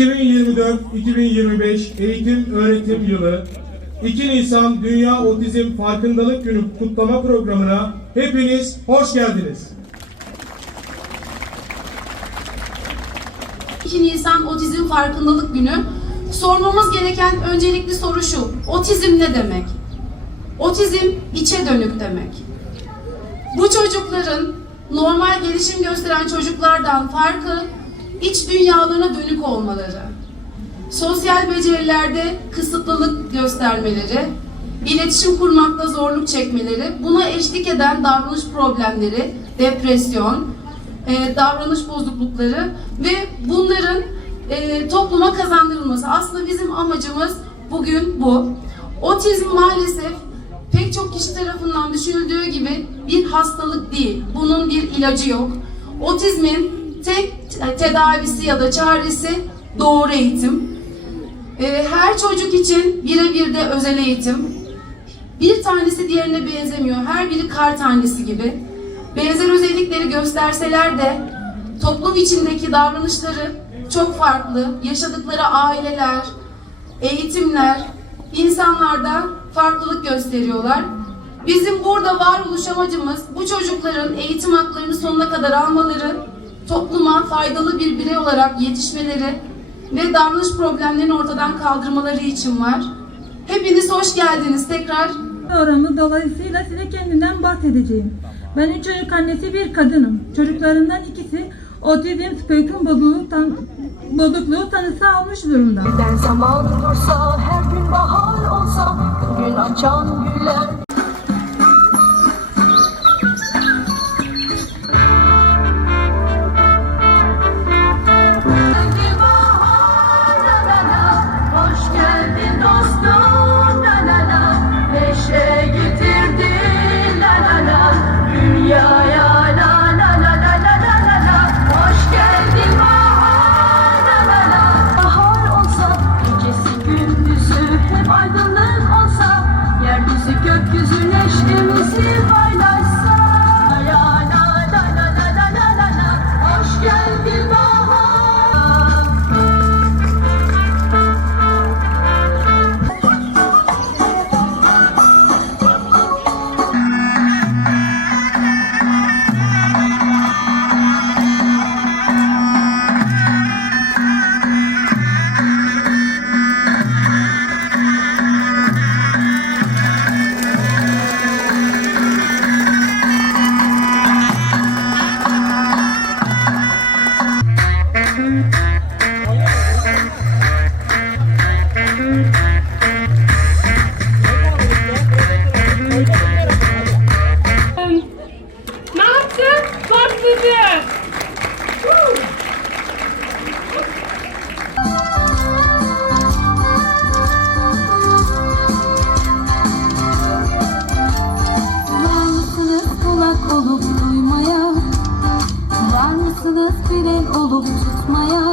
2024-2025 eğitim öğretim yılı 2 Nisan Dünya Otizm Farkındalık Günü kutlama programına hepiniz hoş geldiniz. 2 Nisan Otizm Farkındalık Günü. Sormamız gereken öncelikli soru şu. Otizm ne demek? Otizm içe dönük demek. Bu çocukların normal gelişim gösteren çocuklardan farkı iç dünyalarına dönük olmaları. Sosyal becerilerde kısıtlılık göstermeleri, iletişim kurmakta zorluk çekmeleri, buna eşlik eden davranış problemleri, depresyon, e, davranış bozuklukları ve bunların e, topluma kazandırılması. Aslında bizim amacımız bugün bu. Otizm maalesef pek çok kişi tarafından düşünüldüğü gibi bir hastalık değil. Bunun bir ilacı yok. Otizmin tek tedavisi ya da çaresi doğru eğitim. E, her çocuk için birebir de özel eğitim. Bir tanesi diğerine benzemiyor. Her biri kar tanesi gibi. Benzer özellikleri gösterseler de toplum içindeki davranışları çok farklı. Yaşadıkları aileler, eğitimler, insanlarda farklılık gösteriyorlar. Bizim burada varoluş amacımız bu çocukların eğitim haklarını sonuna kadar almaları, topluma faydalı bir birey olarak yetişmeleri ve davranış problemlerini ortadan kaldırmaları için var. Hepiniz hoş geldiniz tekrar. Programı dolayısıyla size kendimden bahsedeceğim. Ben üç çocuk annesi bir kadınım. Çocuklarından ikisi otizm spektrum bozukluğu, tan bozukluğu tanısı almış durumda. Neden zaman dursa, her gün bahar olsa, gün açan güller olup tutmaya?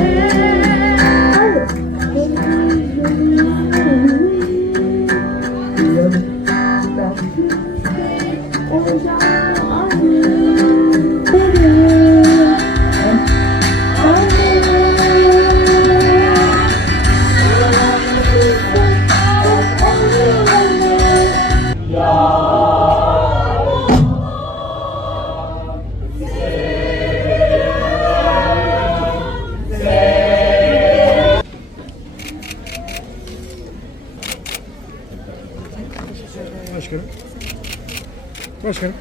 Yeah. Başkanım. Başkanım.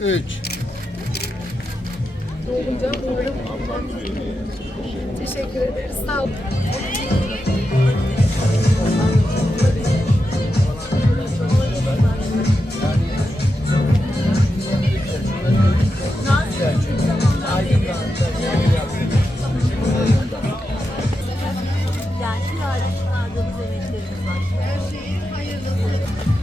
Üç. Teşekkür ederiz. Sağ olun. yıldız emeklerimiz var. Her şeyin hayırlısı.